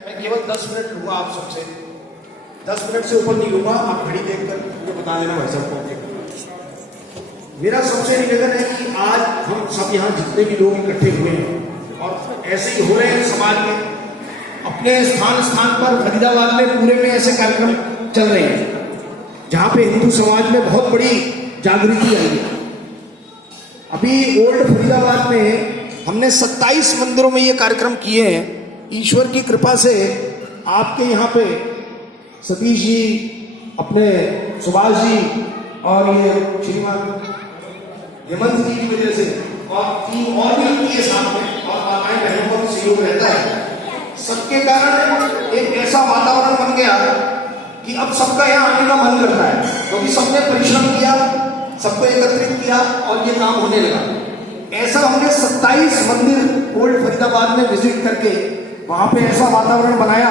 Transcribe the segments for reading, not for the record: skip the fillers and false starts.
मैं केवल 10 मिनट लूंगा आप सबसे। 10 मिनट से ऊपर नहीं लूंगा। आप घड़ी देखकर मुझे बता देना भाई साहब कौन। मेरा सबसे निवेदन है कि आज हम सब यहाँ जितने भी लोग इकट्ठे हुए हैं और ऐसे ही हो रहे हैं समाज में, अपने स्थान स्थान पर फरीदाबाद में पूरे में ऐसे कार्यक्रम चल रहे हैं जहाँ पे हिंदू समाज में बहुत बड़ी जागृति आई है। अभी ओल्ड फरीदाबाद में हमने 27 मंदिरों में ये कार्यक्रम किए हैं। ईश्वर की कृपा से आपके यहाँ पे सतीश जी, अपने सुभाष जी और ये श्रीमान हेमंत जी की वजह से और टीम और भी लगती है साथ में, और माताएं बहनों का सहयोग रहता है। सबके कारण एक ऐसा वातावरण बन गया कि अब सबका यहाँ आने का मन करता है, क्योंकि सबने परिश्रम किया, सबको एकत्रित किया और ये काम होने लगा। ऐसा हमने 27 मंदिर ओल्ड फरीदाबाद में विजिट करके वहां पे ऐसा वातावरण बनाया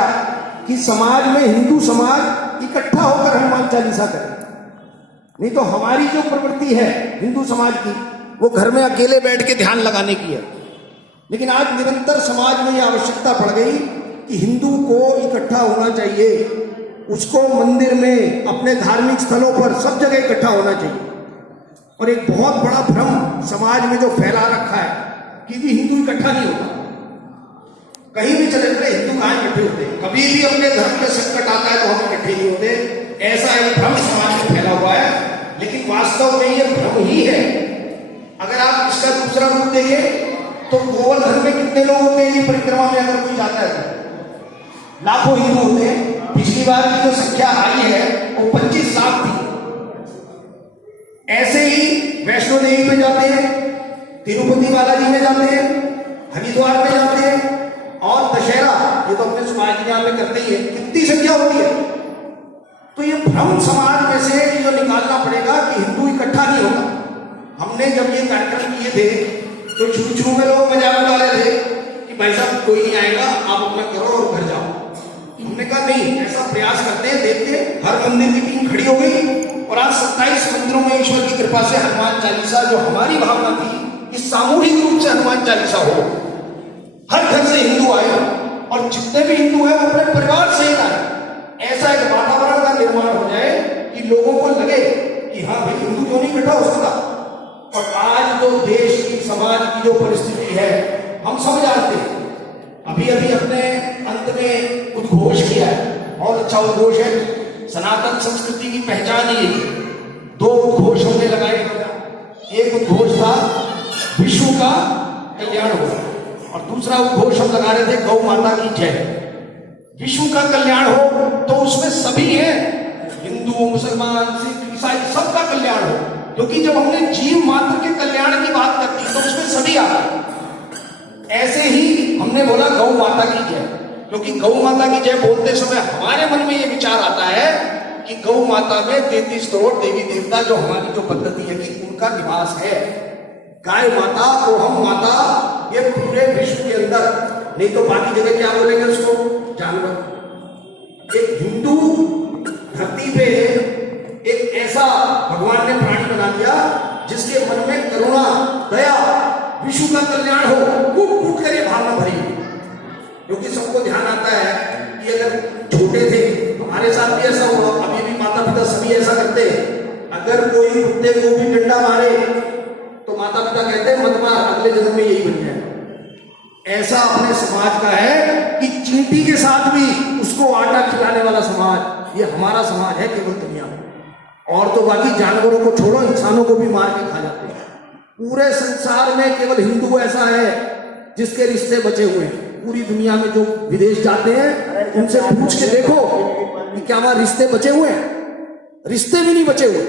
कि समाज में हिंदू समाज इकट्ठा होकर हनुमान चालीसा करे। नहीं तो हमारी जो प्रवृत्ति है हिंदू समाज की, वो घर में अकेले बैठ के ध्यान लगाने की है। लेकिन आज निरंतर समाज में यह आवश्यकता पड़ गई कि हिंदू को इकट्ठा होना चाहिए, उसको मंदिर में, अपने धार्मिक स्थलों पर, सब जगह इकट्ठा होना चाहिए। और एक बहुत बड़ा भ्रम समाज में जो फैला रखा है कि भी हिंदू इकट्ठा नहीं होता, कहीं भी चले गए हिंदू कहाँ इकट्ठे होते हैं, कभी भी अपने धर्म में संकट आता है तो हम इकट्ठे नहीं होते, ऐसा एक भ्रम समाज में फैला हुआ है। लेकिन वास्तव में ये भ्रम ही है। अगर आप इसका दूसरा रूप देखें तो गोवर्धन में कितने लोग होते हैं, ये परिक्रमा में अगर कोई जाता है तो लाखों हिंदू होते हैं। पिछली बार की जो संख्या आई है वो 25 लाख थी। ऐसे ही वैष्णो देवी में जाते हैं, तिरुपति बालाजी में जाते हैं, हरिद्वार में जाते हैं, और दशहरा ये तो अपने समाज के यहाँ में करते ही है। कितनी संख्या होती है। तो ये भ्रम समाज में से जो निकालना पड़ेगा कि हिंदू इकट्ठा नहीं होगा। हमने जब ये कार्यक्रम किए थे तो शुरू में लोग मजाक उड़ा रहे थे कि भाई साहब कोई नहीं आएगा, आप अपना करो और घर जाओ। हमने कहा नहीं, ऐसा प्रयास करते हैं, देखते हैं। हर मंदिर की टीम खड़ी हो गई और आज 27 मंदिरों में ईश्वर की कृपा से हनुमान चालीसा, जो हमारी भावना थी कि सामूहिक रूप से हनुमान चालीसा हो, हर घर से हिंदू आए और जितने भी हिंदू हैं वो अपने परिवार से आए। ऐसा एक वातावरण का निर्माण हो जाए कि लोगों को लगे कि हाँ भाई हिंदू क्यों नहीं इकट्ठा हो सकता। और आज जो देश की, समाज की जो परिस्थिति है हम सब जानते हैं। अभी अभी अपने अंत में उद्घोष किया है, बहुत अच्छा उद्घोष है। सनातन संस्कृति की पहचान ही 2 उद्घोष हमने लगाए। एक उद्घोष था विश्व का कल्याण हो, और दूसरा उद्घोष हम लगा रहे थे गौ माता की जय। विश्व का कल्याण हो तो उसमें सभी हैं, हिंदू, मुसलमान, सिख, ईसाई, सबका कल्याण हो। क्योंकि जब हमने जीव मात्र के कल्याण की बात करती तो उसमें सभी आ गए। ऐसे ही हमने बोला गौ माता की जय, क्योंकि गौ माता की जय बोलते समय हमारे मन में ये विचार आता है कि गौ माता में 33 करोड़ देवी देवता, जो हमारी जो पद्धति है कि उनका निवास है। गाय माता, ओहम माता, ये पूरे विश्व के अंदर, नहीं तो बाकी जगह क्या बोलेंगे उसको, जानवर। एक हिंदू धरती पे एक ऐसा भगवान ने प्राणी बना दिया जिसके मन में करुणा, दया, विश्व का कल्याण हो, कूट कूट कर ये भावना भरी। क्योंकि सबको ध्यान आता है कि अगर छोटे थे, हमारे साथ भी ऐसा हुआ, अभी भी माता पिता सभी ऐसा करते हैं। अगर कोई कुत्ते को भी डंडा मारे तो माता पिता कहते हैं मत मार, अगले जन्म में यही बन जाए। ऐसा अपने समाज का है कि चींटी के साथ भी उसको आटा खिलाने वाला समाज, ये हमारा समाज है केवल दुनिया में। और तो बाकी जानवरों को छोड़ो, इंसानों को भी मार के खा जाते हैं। पूरे संसार में केवल हिंदू ऐसा है जिसके रिश्ते बचे हुए हैं। पूरी दुनिया में जो विदेश जाते हैं उनसे पूछ के देखो कि क्या वहां रिश्ते बचे हुए हैं? रिश्ते भी नहीं बचे हुए।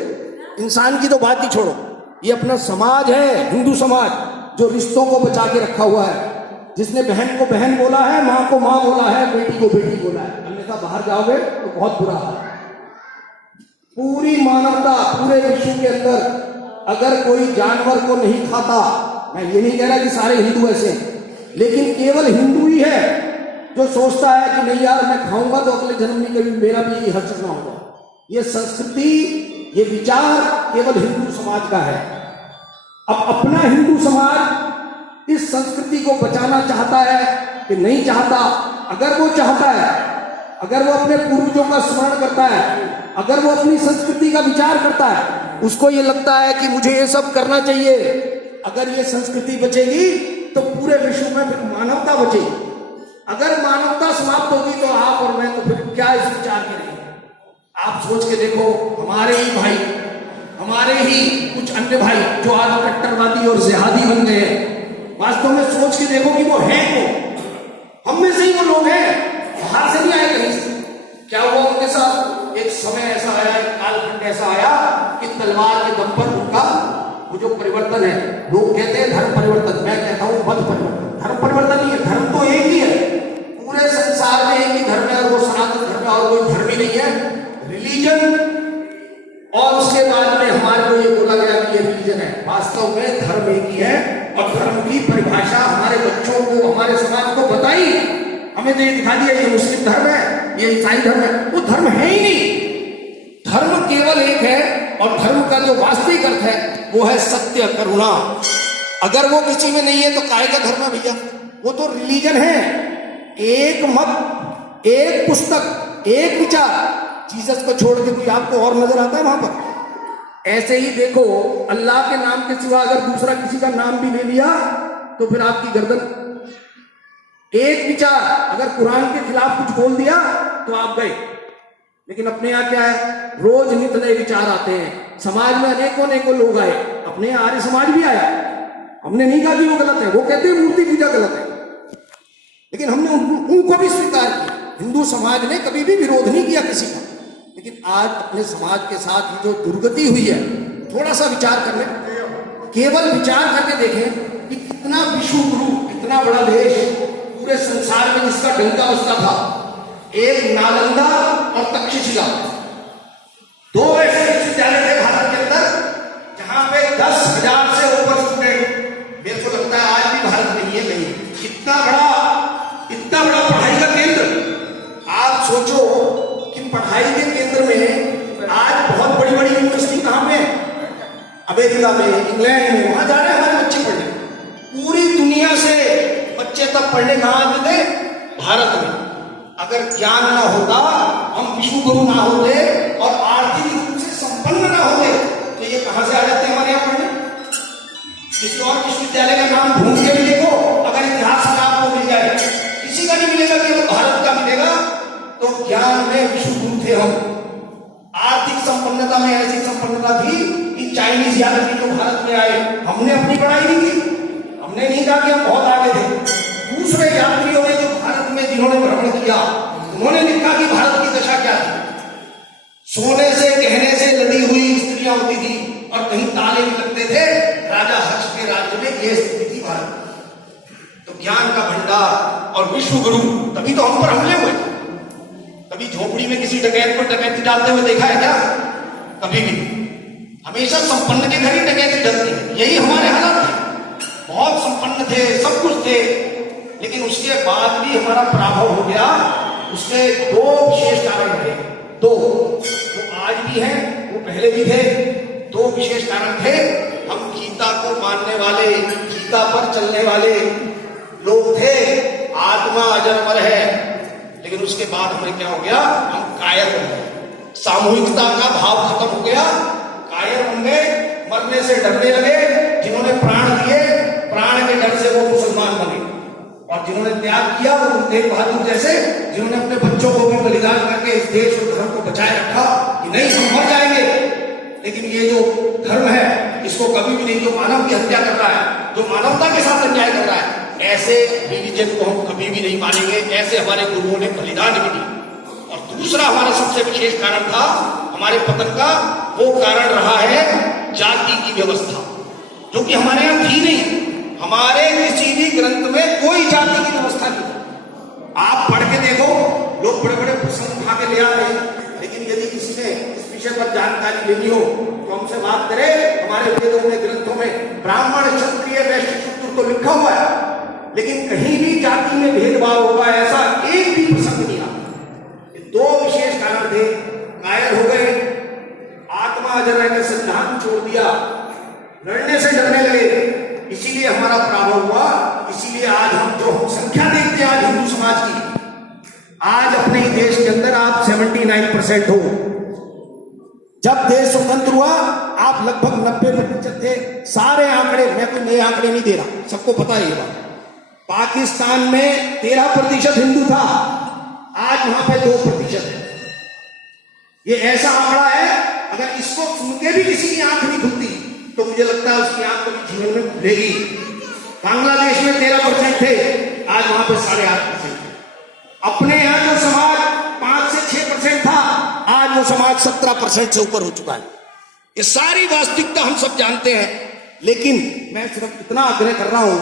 इंसान की तो बात ही छोड़ो, ये अपना समाज है हिंदू समाज, जो रिश्तों को बचा के रखा हुआ है, जिसने बहन को बहन बोला है, माँ को माँ बोला है, बेटी को बेटी बोला है। अन्यथा बाहर जाओगे तो बहुत बुरा हाल है। पूरी मानवता, पूरे विश्व के अंदर अगर कोई जानवर को नहीं खाता, मैं ये नहीं कह रहा कि सारे हिंदू ऐसे हैं, लेकिन केवल हिंदू ही है जो सोचता है कि नहीं यार मैं खाऊंगा तो अगले जन्म में कभी मेरा भी यही हर्ष ना होगा। ये संस्कृति, ये विचार केवल हिंदू समाज का है। अब अपना हिंदू समाज इस संस्कृति को बचाना चाहता है कि नहीं चाहता, अगर वो चाहता है, अगर वो अपने पूर्वजों का स्मरण करता है, अगर वो अपनी संस्कृति का विचार करता है, उसको ये लगता है कि मुझे ये सब करना चाहिए, अगर ये संस्कृति बचेगी तो पूरे विश्व में फिर मानवता बचेगी। अगर मानवता समाप्त होगी तो आप और मैं तो फिर क्या इस विचार करेंगे? आप सोच के देखो, हमारे ही भाई, हमारे ही कुछ अन्य भाई जो आज कट्टरवादी और जिहादी बन गए हैं, वास्तव में सोच के देखो कि वो हैं को, हम में से ही वो लोग हैं, बाहर से नहीं आए कहीं से। क्या हुआ उनके साथ? एक समय ऐसा आया, एक कालखंड ऐसा आया कि तलवार के दम पर उनका वो जो परिवर्तन है, लोग कहते हैं धर्म परिवर्तन, मैं कहता हूं मत परिवर्तन। धर्म परिवर्तन नहीं है, धर्म तो एक ही है, पूरे संसार में एक ही धर्म है और वो सनातन धर्म है और कोई धर्म ही नहीं है, रिलीजन। और उसके बाद में हमारे को ये बोला गया कि ये रिलीजन है, वास्तव में धर्म एक ही है। और धर्म की परिभाषा हमारे बच्चों को, हमारे समाज को बताई, हमें तो ये दिखा दिया ये मुस्लिम धर्म है, ये ईसाई धर्म है, वो धर्म है ही नहीं। धर्म केवल एक है और धर्म का जो वास्तविक अर्थ है वो है सत्य, करुणा। अगर वो किसी में नहीं है तो काहे का धर्म है भैया? वो तो रिलीजन है, एक मत, एक पुस्तक, एक विचार। जीसस को छोड़ के कोई आपको और नजर आता है वहां पर? ऐसे ही देखो, अल्लाह के नाम के सिवा अगर दूसरा किसी का नाम भी ले लिया तो फिर आपकी गर्दन। एक विचार, अगर कुरान के खिलाफ कुछ बोल दिया तो आप गए। लेकिन अपने यहाँ क्या है? रोज नित नए विचार आते हैं, समाज में अनेकों अनेकों लोग आए, अपने यहाँ आर्य समाज भी आया। हमने नहीं कहा कि वो गलत है, वो कहते हैं मूर्ति पूजा गलत है, लेकिन हमने उनको भी स्वीकार किया। हिंदू समाज ने कभी भी विरोध नहीं किया किसी का। लेकिन आज अपने समाज के साथ जो दुर्गति हुई है, थोड़ा सा विचार कर लें, केवल विचार करके देखें कि कितना विश्व गुरु, इतना बड़ा देश, पूरे संसार में जिसका डंका बजता था, एक नालंदा और तक्षशिला, दो ऐसे विश्वविद्यालय थे भारत के अंदर जहां पे 10,000 से ऊपर स्टूडेंट। मेरे को लगता है आज भी भारत में ये नहीं, इतना बड़ा पढ़ाई का केंद्र। आप सोचो कि पढ़ाई के केंद्र में आज बहुत बड़ी बड़ी यूनिवर्सिटी कहां पे? अमेरिका में, इंग्लैंड में, वहां जा रहे हैं हमारे बच्चे पढ़ने। पूरी दुनिया से बच्चे तब पढ़ने कहां आते थे? भारत में। अगर ज्ञान ना होता, हम विश्व गुरु ना होते और आर्थिक रूप से संपन्न ना होते तो ये कहां से आ जाते हमारे यहाँ पढ़ने? किसी और विश्वविद्यालय का नाम ढूंढ के भी देखो, अगर इतिहास का आपको मिल जाए, किसी का नहीं मिलेगा, केवल भारत का मिलेगा। तो ज्ञान में विश्व गुरु थे हम। आर्थिक संपन्नता में ऐसी संपन्नता थी कि चाइनीज यात्री जो भारत में आए, हमने अपनी पढ़ाई नहीं की, हमने नहीं कहा कि हम बहुत आगे थे। दूसरे यात्रियों ने जो भारत में जिन्होंने भ्रमण किया, उन्होंने लिखा कि भारत की दशा क्या थी। सोने से गहने से लदी हुई स्त्रियां होती थी और कहीं ताले भी लगते थे। राजा हर्ष के राज्य में यह स्थिति थी भारत। तो ज्ञान का भंडार और विश्व गुरु, तभी तो हम पर हमले हुए। कभी झोपड़ी में किसी डकैत को डकैती डालते हुए देखा है क्या? कभी भी। हमेशा संपन्न के घर ही डकैती डलती है। यही हमारे हालात थे, बहुत संपन्न थे, सब कुछ थे, लेकिन उसके बाद भी हमारा पराभव हो गया। उसके दो विशेष कारण थे, दो, वो आज भी हैं, वो पहले भी थे। दो विशेष कारण थे। हम गीता को मानने वाले, गीता पर चलने वाले लोग थे। आत्मा अजर अमर है, लेकिन उसके बाद हमें क्या हो गया? हम कायर बन गए। सामूहिकता का भाव खत्म हो गया, कायर बन गए, मरने से डरने लगे। जिन्होंने प्राण दिए, प्राण के डर से वो मुसलमान बने, और जिन्होंने त्याग किया वो तेग बहादुर जैसे, जिन्होंने अपने बच्चों को भी बलिदान करके इस देश और धर्म को बचाए रखा कि नहीं हम मर जाएंगे, लेकिन ये जो धर्म है इसको कभी भी नहीं, जो मानव की हत्या कर रहा है, जो मानवता के साथ अन्याय कर रहा है, ऐसे रिलीजन को हम कभी भी नहीं मानेंगे। ऐसे हमारे गुरुओं ने बलिदान भी दिए। और दूसरा हमारा सबसे विशेष कारण था हमारे पतन का, वो कारण रहा है जाति की व्यवस्था, जो कि हमारे यहाँ थी नहीं। हमारे किसी भी ग्रंथ में कोई जाति की व्यवस्था नहीं। आप पढ़ के देखो, लोग बड़े बड़े प्रसंग उठा के ले आ रहे हैं, लेकिन यदि किसी ने इस विषय पर जानकारी लेनी हो तो हमसे बात करे। हमारे वेदों में, ग्रंथों में ब्राह्मण, क्षत्रिय, वैश्य, शूद्र तो लिखा हुआ है, लेकिन कहीं भी जाति में भेदभाव हुआ ऐसा एक भी प्रसंग नहीं आता। ये दो विशेष कारण थे। कायर हो गए, आत्मा अजर रहकर सिद्धांत छोड़ दिया, लड़ने से डरने लगे, इसीलिए हमारा पराभव हुआ। इसीलिए आज हम जो संख्या देखते हैं आज हिंदू समाज की, अपने ही देश के अंदर आप 79% हो। जब देश स्वतंत्र हुआ आप लगभग 90% थे। सारे आंकड़े, मैं कोई नए आंकड़े नहीं दे रहा, सबको पता है ये बात। पाकिस्तान में 13% हिंदू था, आज वहां पे 2% है। ये ऐसा आंकड़ा है, अगर इसको सुन के भी किसी की आंख नहीं खुलती तो मुझे लगता है उसकी आंख कभी जीवन में खुलेगी। बांग्लादेश में 13% थे, आज वहां पे 8.5% थे। अपने यहां जो समाज 5 से 6% था, आज वो समाज 17% से ऊपर हो चुका है। ये सारी वास्तविकता हम सब जानते हैं, लेकिन मैं सिर्फ इतना आग्रह कर रहा हूं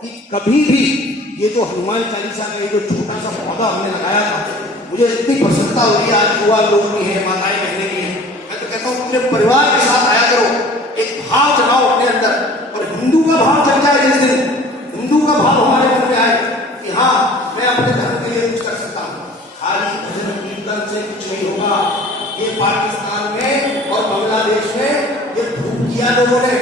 कि कभी भी ये जो हनुमान चालीसा का ये जो छोटा सा पौधा हमने लगाया था, मुझे इतनी प्रसन्नता हो रही है। आज युवा लोग भी हैं, माताएं बहनें भी हैं, मैं तो कहता हूँ अपने परिवार के साथ आया करो, एक भाव जगाओ अपने अंदर, और हिंदू का भाव जग जाए जिस दिन, हिंदू का भाव हमारे मन में आए कि हाँ मैं अपने धर्म के लिए कुछ कर सकता हूँ। खाली भजन कीर्तन से कुछ नहीं होगा। ये पाकिस्तान में और बांग्लादेश में ये भूख किया लोगों ने।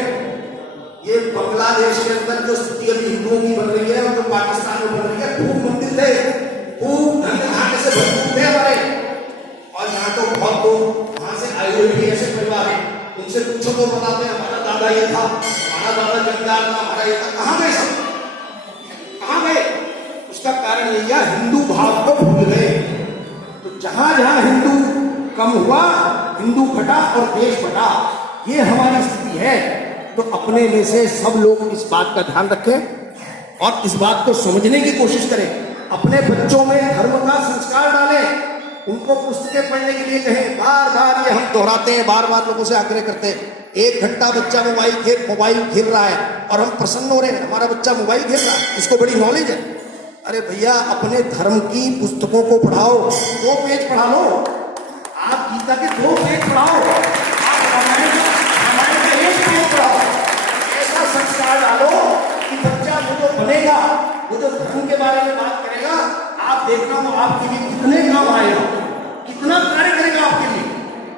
ये बांग्लादेश के अंदर जो स्थिति अभी हिंदुओं की बन रही है और जो पाकिस्तान में बन रही है, खूब मंदिर थे, खूब धन खाने से भरपूर थे हमारे, और यहाँ तो बहुत लोग वहां से आए हुए भी ऐसे परिवार है, उनसे पूछो तो बताते हैं हमारा दादा ये था, हमारा दादा जमींदार था, हमारा ये था। कहाँ गए सब, कहाँ गए? उसका कारण यही है, हिंदू भाव को भूल गए। तो जहां जहां हिंदू कम हुआ, हिंदू घटा और देश बढ़ा, ये हमारी स्थिति है। तो अपने में से सब लोग इस बात का ध्यान रखें और इस बात को समझने की कोशिश करें। अपने बच्चों में धर्म का संस्कार डालें, उनको पुस्तकें पढ़ने के लिए कहें। बार बार ये हम दोहराते हैं, बार बार लोगों से आग्रह करते हैं। 1 घंटा बच्चा मोबाइल खेल रहा है और हम प्रसन्न हो रहे हैं, हमारा बच्चा मोबाइल खेल रहा है, इसको बड़ी नॉलेज है। अरे भैया, अपने धर्म की पुस्तकों को पढ़ाओ, 2 पेज पढ़ा लो। आप गीता के 2 पेज पढ़ाओ, आप रामायण के 1 पेज पढ़ाओ। ऐसा संस्कार डालो कि बच्चा वो जो बनेगा, वो जो धर्म के बारे में बात करेगा, आप देखना वो आपके लिए कितने काम आएगा, कितना कार्य करेगा आपके लिए।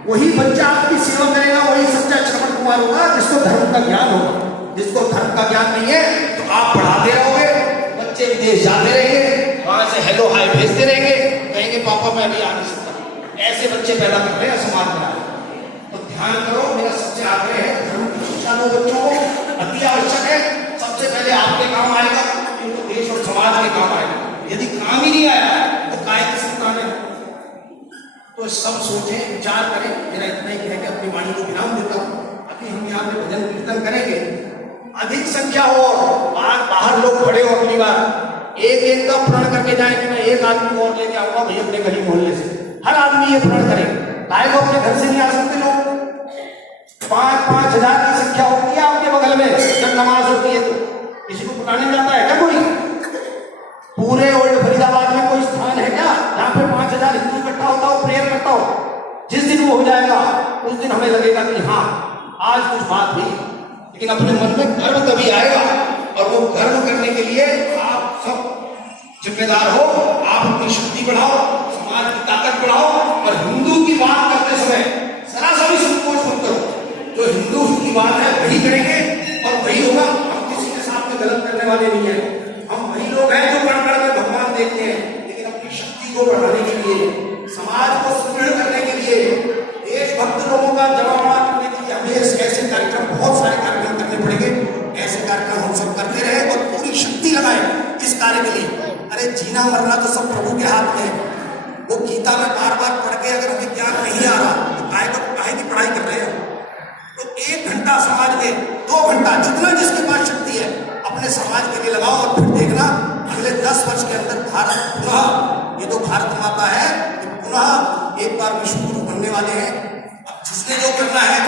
वही बच्चा आपकी सेवा करेगा, वही सच्चा श्रवण कुमार होगा जिसको धर्म का ज्ञान होगा। जिसको धर्म का ज्ञान नहीं है तो आप पढ़ाते रहोगे, बच्चे विदेश जाते रहेंगे, वहां से हेलो हाय भेजते रहेंगे, कहेंगे पापा मैं अभी आ नहीं सकता। ऐसे बच्चे पैदा कर रहे हैं समाज में। तो ध्यान करो, मेरा सबसे आग्रह है, धर्म की शिक्षा दो बच्चों को, अति आवश्यक है। सबसे पहले आपके काम आएगा, तो देश और समाज के काम आएगा। यदि काम ही नहीं आया तो काय की संतान है। तो सब सोचें, विचार करें। मेरा इतना ही कह के अपनी वाणी को विराम देता हूँ। अभी हम यहाँ पे भजन कीर्तन करेंगे, अधिक संख्या हो, बाहर लोग खड़े हो, अपनी बार एक का प्रण करके जाएंगे। मैं एक आदमी को और लेके आऊंगा भाई अपने गली मोहल्ले से, हर आदमी ये प्रण करे। काय को अपने घर से नहीं आ सकते लोग? 5-5 हजार की संख्या होती है आपके बगल में जब नमाज होती है, तो किसी को पुकाने जाता है क्या कोई? पूरे ओल्ड फरीदाबाद में कोई स्थान है क्या जहां पे 5 हजार हिंदू इकट्ठा होता हो, प्रेयर करता हो? जिस दिन वो हो जाएगा उस दिन हमें लगेगा कि हाँ आज कुछ बात हुई, लेकिन अपने मन में गर्व तभी आएगा। और वो गर्व करने के लिए आप सब जिम्मेदार हो। आप अपनी शक्ति बढ़ाओ, समाज की ताकत बढ़ाओ, और हिंदू की बात करते समय जरा सा भी संकोच मत करो। जो हिंदू की बात है वही करेंगे और वही होगा। हम किसी के साथ में गलत करने वाले नहीं है। हम वही लोग हैं जो कण-कण में भगवान देखते हैं, लेकिन अपनी शक्ति को बढ़ाने के लिए, समाज को सुदृढ़ करने के लिए, देशभक्त लोगों का जमावड़ा करने के लिए हमें ऐसे कार्यक्रम, बहुत सारे कार्यक्रम करने पड़ेंगे। ऐसे कार्यक्रम हम सब करते रहे और पूरी शक्ति लगाए इस कार्य के लिए। अरे जीना मरना तो सब प्रभु के हाथ में है। वो गीता में बार बार पढ़ के अगर हमें ज्ञान नहीं आ रहा तो काहे की पढ़ाई कर रहे हैं? तो 1 घंटा समाज में, 2 घंटा, जितना जिसके पास शक्ति है अपने समाज के लिए लगाओ, और फिर देखना अगले 10 वर्ष के अंदर भारत पुनः, ये तो भारत माता है, पुनः एक बार विश्व गुरु बनने वाले हैं। अब जिसने जो करना है